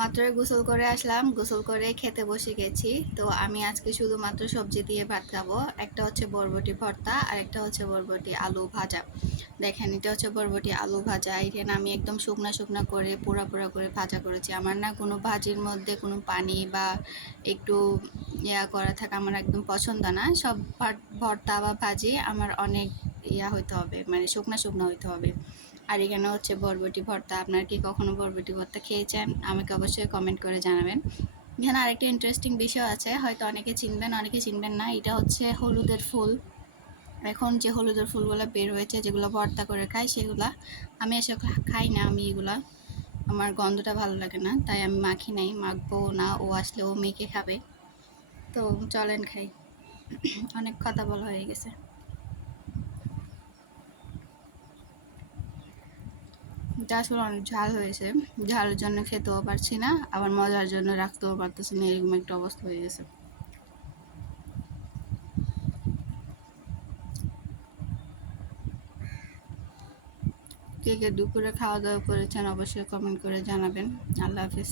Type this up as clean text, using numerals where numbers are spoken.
মাত্রই গোসল করে আসলাম, গোসল করে খেতে বসে গেছি। তো আমি আজকে শুধুমাত্র সবজি দিয়ে ভাত খাবো। একটা হচ্ছে বরবটি ভর্তা আর একটা হচ্ছে বরবটি আলু ভাজা। দেখেন, এটা হচ্ছে বরবটি আলু ভাজা। এখানে আমি একদম শুকনা শুকনা করে পোড়া পোড়া করে ভাজা করেছি। আমার না কোনো ভাজির মধ্যে কোনো পানি বা একটু করা থাকা আমার একদম পছন্দ না। সব ভর্তা বা ভাজি আমার অনেক হইতে হবে, মানে শুকনা শুকনা হইতে হবে। আর এখানে হচ্ছে বরবটি ভর্তা। আপনারা কি কখনো বরবটি ভর্তা খেয়েছেন? আমাকে অবশ্যই কমেন্ট করে জানাবেন। এখানে আরেকটা ইন্টারেস্টিং বিষয় আছে, হয়তো অনেকে চিনবেন অনেকে চিনবেন না। এটা হচ্ছে হলুদের ফুল। এখন যে হলুদের ফুলগুলো বের হয়েছে, যেগুলো ভর্তা করে খাই, সেগুলা আমি এসব খাই না। আমি এগুলা, আমার গন্ধটা ভালো লাগে না, তাই আমি মাখি নাই, মাখবো না। ও আসলে ও মেখে খাবে। তো চলেন খাই। অনেক কথা বলা হয়ে গেছে। এটা আসলে অনেক ঝাল হয়েছে। ঝালের জন্য খেতেও পারছি না, আবার মজার জন্য রাখতেও পারতেছি না, এরকম একটা অবস্থা হয়ে গেছে। কে কে দুপুরে খাওয়া দাওয়া করেছেন অবশ্যই কমেন্ট করে জানাবেন। আল্লাহ হাফিজ।